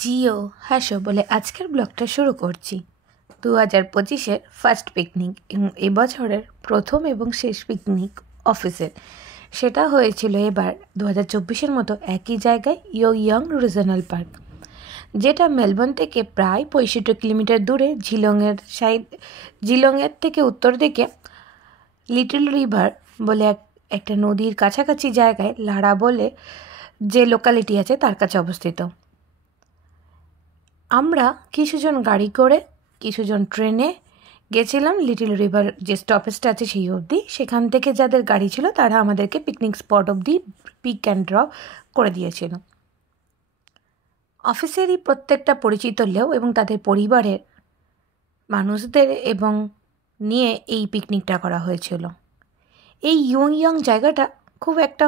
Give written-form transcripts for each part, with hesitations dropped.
জিও হাসো বলে আজকের ব্লগটা শুরু করছি। 2025-এর ফার্স্ট পিকনিক এবং এবছরের প্রথম এবং শেষ পিকনিক অফিসের। সেটা হয়েছিল এবার 2024-এর মতো একই জায়গায় ইয়ং রিজনাল পার্ক, যেটা মেলবোর্ন থেকে প্রায় 65 কিলোমিটার দূরে জিলংয়ের থেকে উত্তর দিকে লিটল রিভার বলে একটা নদীর কাছাকাছি জায়গায় লাড়া বলে যে লোকালিটি আছে তার কাছে অবস্থিত। আমরা কিছুজন গাড়ি করে কিছুজন ট্রেনে গেছিলাম লিটল রিভার যে স্টপেজটা আছে সেই অবধি। সেখান থেকে যাদের গাড়ি ছিল তারা আমাদেরকে পিকনিক স্পট অবধি পিক অ্যান্ড ড্রপ করে দিয়েছিল। অফিসেরই প্রত্যেকটা পরিচিত লোক এবং তাদের পরিবারের মানুষদের এবং নিয়ে এই পিকনিকটা করা হয়েছিল। এই ইয়ং জায়গাটা খুব একটা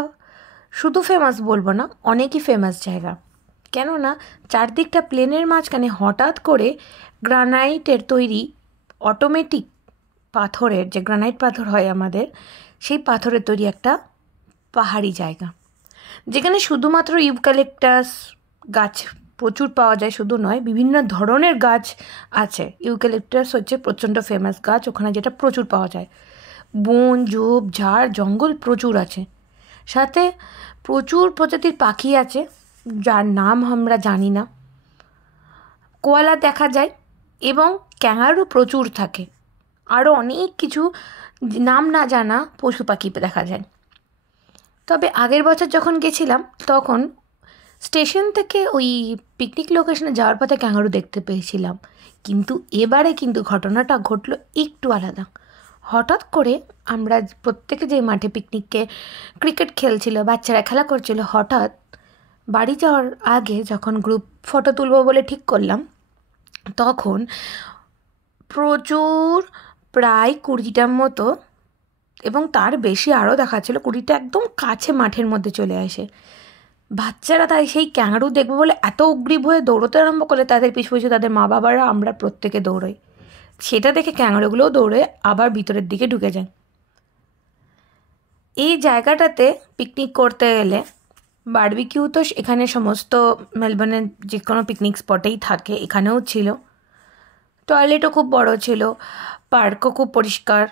শুধু ফেমাস বলবো না, অনেকই ফেমাস জায়গা। কেননা চারদিকটা প্লেনের মাঝখানে হঠাৎ করে গ্রানাইটের তৈরি অটোমেটিক পাথরের, যে গ্রানাইট পাথর হয় আমাদের, সেই পাথরের তৈরি একটা পাহাড়ি জায়গা, যেখানে শুধুমাত্র ইউক্যালিপটাস গাছ প্রচুর পাওয়া যায়। শুধু নয়, বিভিন্ন ধরনের গাছ আছে। ইউক্যালিপটাস হচ্ছে প্রচণ্ড ফেমাস গাছ ওখানে, যেটা প্রচুর পাওয়া যায়। বন, ঝোপ ঝাড় জঙ্গল প্রচুর আছে। সাথে প্রচুর প্রজাতির পাখি আছে যার নাম আমরা জানি না। কোয়ালা দেখা যায় এবং ক্যাঙ্গারু প্রচুর থাকে। আরও অনেক কিছু নাম না জানা পশু পাখি দেখা যায়। তবে আগের বছর যখন গেছিলাম তখন স্টেশন থেকে ওই পিকনিক লোকেশনে যাওয়ার পথে ক্যাঙ্গারু দেখতে পেয়েছিলাম, কিন্তু এবারে কিন্তু ঘটনাটা ঘটলো একটু আলাদা। হঠাৎ করে আমরা প্রত্যেকে যে মাঠে পিকনিককে ক্রিকেট খেলছিল, বাচ্চারা খেলা করছিল, হঠাৎ বাড়ি যাওয়ার আগে যখন গ্রুপ ফটো তুলবো বলে ঠিক করলাম, তখন প্রচুর প্রায় 20টার মতো এবং তার বেশি আরও দেখাচ্ছিল, 20টা একদম কাছে মাঠের মধ্যে চলে আসে। বাচ্চারা তাই সেই ক্যাঙ্গারু দেখবে বলে এত উগ্রীব হয়ে দৌড়তে আরম্ভ করলে তাদের পিছু পিছু তাদের মা বাবারা আমরা প্রত্যেকে দৌড়ই। সেটা দেখে ক্যাঙ্গারুগুলোও দৌড়ে আবার ভিতরের দিকে ঢুকে যায়। এই জায়গাটাতে পিকনিক করতে এলে বারবিকিউ তো এখানে সমস্ত মেলবোর্নের যে কোনো পিকনিক স্পটেই থাকে, এখানেও ছিল। টয়লেটও খুব বড় ছিল, পার্কও খুব পরিষ্কার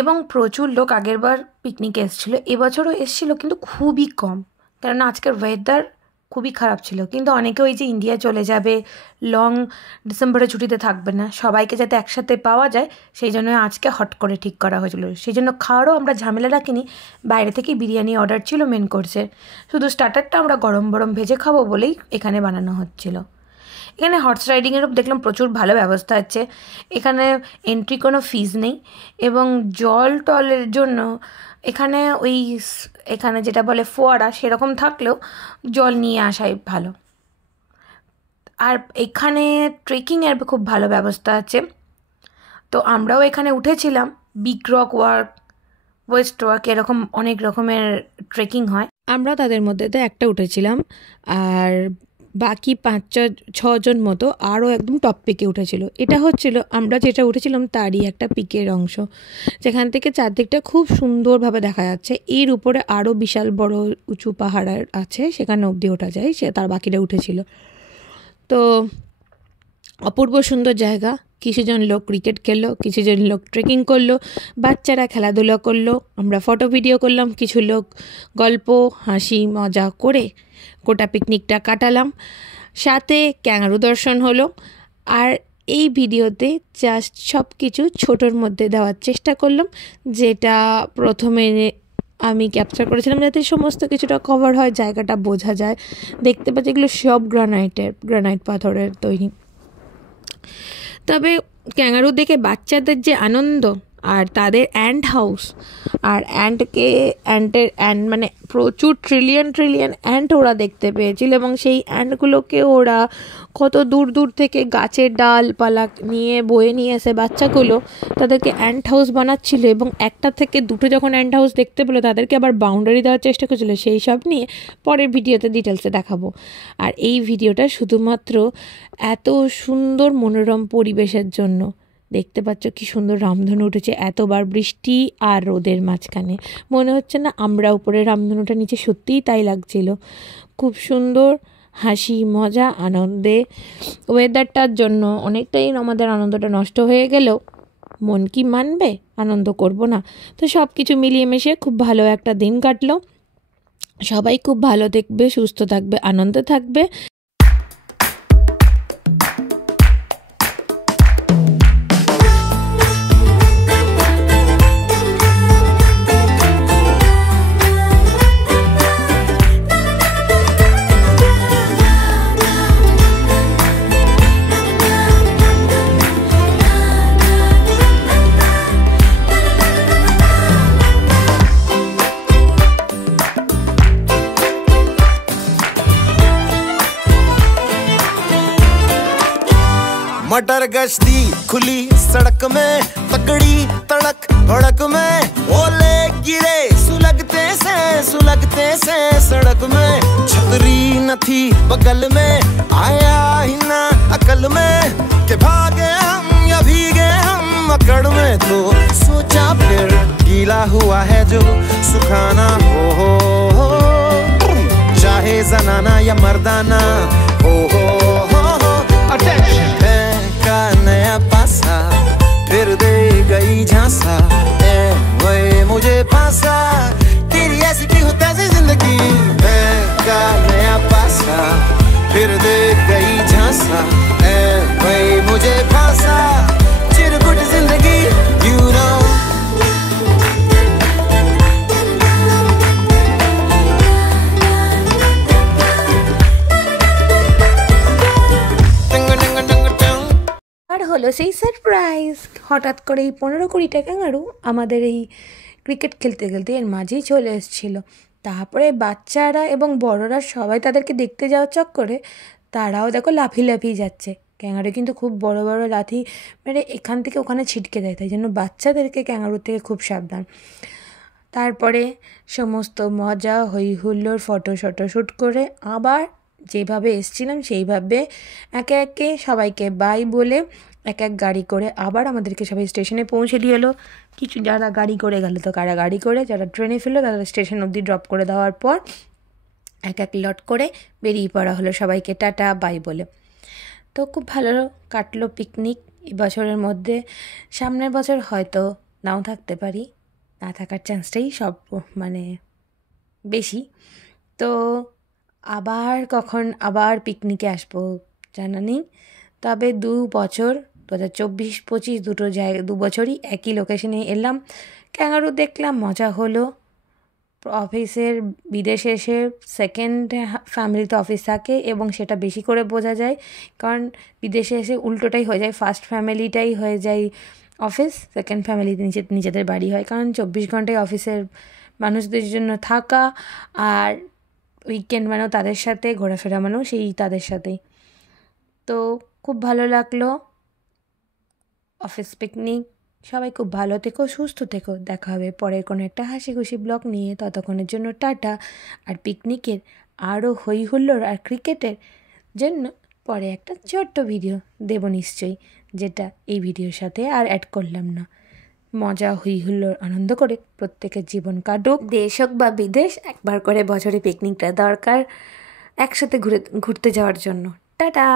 এবং প্রচুর লোক আগেরবার পিকনিকে এসেছিলো, এবছরও এসেছিলো কিন্তু খুবই কম, কেননা আজকের ওয়েদার খুবই খারাপ ছিল। কিন্তু অনেকে ওই যে ইন্ডিয়া চলে যাবে, লং ডিসেম্বরে ছুটিতে থাকবে না, সবাইকে যাতে একসাথে পাওয়া যায় সেই জন্য আজকে হট করে ঠিক করা হয়েছিল। সেই জন্য খাওয়ারও আমরা ঝামেলা রাখিনি, বাইরে থেকেই বিরিয়ানি অর্ডার ছিল মেন কোর্সে, শুধু স্টার্টারটা আমরা গরম গরম ভেজে খাবো বলেই এখানে বানানো হচ্ছিল। এখানে হর্স রাইডিংয়েরও দেখলাম প্রচুর ভালো ব্যবস্থা আছে। এখানে এন্ট্রি কোনো ফিজ নেই এবং জল টলের জন্য এখানে যেটা বলে ফোয়ারা সেরকম থাকলেও জল নিয়ে আসাই ভালো। আর এখানে ট্রেকিংয়ের খুব ভালো ব্যবস্থা আছে। তো আমরাও এখানে উঠেছিলাম। Big rock work, West work, এরকম অনেক রকমের ট্রেকিং হয়। আমরা তাদের মধ্যে একটা উঠেছিলাম, আর বাকি 5-6 জন মতো আরও একদম টপ পিকে উঠেছিল। এটা হচ্ছিল আমরা যেটা উঠেছিলাম তারই একটা পিকের অংশ, যেখান থেকে চারদিকটা খুব সুন্দরভাবে দেখা যাচ্ছে। এর উপরে আরও বিশাল বড় উঁচু পাহাড় আছে, সেখানে অবধি ওঠা যায়, সে তার বাকিটা উঠেছিল। তো অপূর্ব সুন্দর জায়গা। কিছুজন লোক ক্রিকেট খেললো, কিছুজন লোক ট্রেকিং করলো, বাচ্চারা খেলাধুলা করলো, আমরা ফটো ভিডিও করলাম, কিছু লোক গল্প হাসি মজা করে গোটা পিকনিকটা কাটালাম। সাথে ক্যাঙ্গারু দর্শন হলো। আর এই ভিডিওতে জাস্ট সব কিছু ছোটোর মধ্যে দেওয়ার চেষ্টা করলাম, যেটা প্রথমে আমি ক্যাপচার করেছিলাম যাতে সমস্ত কিছুটা কভার হয়, জায়গাটা বোঝা যায়। দেখতে পাচ্ছি এগুলো সব গ্রানাইট পাথরের তৈরি। তবে ক্যাঙ্গারু দেখে বাচ্চাদের যে আনন্দ, আর তাদের অ্যান্ট হাউস, আর মানে প্রচুর ট্রিলিয়ন অ্যান্ট ওরা দেখতে পেয়েছিল এবং সেই অ্যান্টগুলোকে ওরা কত দূর থেকে গাছের ডালপালা নিয়ে বয়ে নিয়ে এসে বাচ্চাগুলো তাদেরকে অ্যান্ট হাউস বানাচ্ছিল এবং 1টা থেকে 2টো যখন অ্যান্ট হাউস দেখতে পেলো তাদেরকে আবার বাউন্ডারি দেওয়ার চেষ্টা করছিল। সেই সব নিয়ে পরের ভিডিওতে ডিটেলসে দেখাবো। আর এই ভিডিওটা শুধুমাত্র এত সুন্দর মনোরম পরিবেশের জন্য। দেখতে পাচ্ছ কি সুন্দর রামধনু উঠেছে এতবার বৃষ্টি আর রোদের মাঝখানে। মনে হচ্ছে না আমরা উপরে রামধনুটা নিচে, সত্যিই তাই লাগছিল। খুব সুন্দর হাসি মজা আনন্দে। ওয়েদারটার জন্য অনেকটাই আমাদের আনন্দটা নষ্ট হয়ে গেলেও মন কি মানবে, আনন্দ করব না? তো সব কিছু মিলিয়ে মিশিয়ে খুব ভালো একটা দিন কাটলো। সবাই খুব ভালো থাকবে, সুস্থ থাকবে, আনন্দে থাকবে। मटर गश्ती खुली सड़क में, तगड़ी तड़क भड़क में, ओले गिरे सुलगते से सड़क में। छतरी न थी बगल में, आया ही ना अकल में कि भागे हम या भीगे हम अकड़ में। तो सोचा फिर गीला हुआ है जो सुखाना हो, चाहे जनाना या मर्दाना हो। का नया पासा फिर दे गई झांसा, ए वही मुझे पासा, तेरी ऐसी की होता है जिंदगी। मैं का नया पासा फिर दे गई झांसा, ए वही मुझे पासा, चिरकुट जिंदगी you know। হলো সেই সারপ্রাইজ। হঠাৎ করে এই 15-20টা ক্যাঙ্গারু আমাদের এই ক্রিকেট খেলতে খেলতে এর মাঝেই চলে এসেছিল। তারপরে বাচ্চারা এবং বড়রা সবাই তাদেরকে দেখতে যাওয়ার চক্করে তারাও দেখো লাফিয়ে লাফিয়ে যাচ্ছে। ক্যাঙ্গারু কিন্তু খুব বড় বড় লাথি মেরে এখান থেকে ওখানে ছিটকে দেয়, তাই জন্য বাচ্চাদেরকে ক্যাঙ্গারুর থেকে খুব সাবধান। তারপরে সমস্ত মজা হই হুল্লোড় ফটো শ্যুট করে আবার যেভাবে এসেছিলাম সেইভাবে একে একে সবাইকে বাই বলে এক গাড়ি করে আবার আমাদেরকে সবাই স্টেশনে পৌঁছে দিয়ে এলো। কিছু যারা গাড়ি করে গেল তো কারা গাড়ি করে, যারা ট্রেনে ফেললো তারা স্টেশন অবধি ড্রপ করে দেওয়ার পর এক লট করে বেরিয়ে পড়া হলো সবাইকে টাটা বাই বলে। তো খুব ভালো কাটলো পিকনিক এবছরের মধ্যে। সামনের বছর হয়তো নাও থাকতে পারি, না থাকার চান্সটাই সব মানে বেশি। তো আবার কখন আবার পিকনিকে আসবো জানা নেই, তবে 2 বছর 2024-25 দু বছরই একই লোকেশনে এলাম, ক্যাঙ্গারু দেখলাম, মজা হলো। অফিসের বিদেশে এসে সেকেন্ড ফ্যামিলিতে অফিস থাকে এবং সেটা বেশি করে বোঝা যায়, কারণ বিদেশে এসে উল্টোটাই হয়ে যায়, ফার্স্ট ফ্যামিলিটাই হয়ে যায় অফিস, সেকেন্ড ফ্যামিলিতে নিজেদের বাড়ি হয়। কারণ 24 ঘন্টায় অফিসের মানুষদের জন্য থাকা, আর উইকেন্ড মানেও তাদের সাথে ঘোরাফেরা মানেও সেই তাদের সাথেই। তো খুব ভালো লাগলো অফিস পিকনিক। সবাই খুব ভালো থেকো, সুস্থ থেকো। দেখা হবে পরের কোনো একটা হাসি খুশি ব্লগ নিয়ে। ততক্ষণের জন্য টাটা। আর পিকনিকের আরও হই হুল্লোড় আর ক্রিকেটের জন্য পরে একটা ছোট্ট ভিডিও দেব নিশ্চয়ই, যেটা এই ভিডিওর সাথে আর অ্যাড করলাম না। মজা হই হুল্লোড় আনন্দ করে প্রত্যেকের জীবন কাটুক। দেশ হোক বা বিদেশ, একবার করে বছরে পিকনিকটা দরকার একসাথে ঘুরতে যাওয়ার জন্য। টাটা।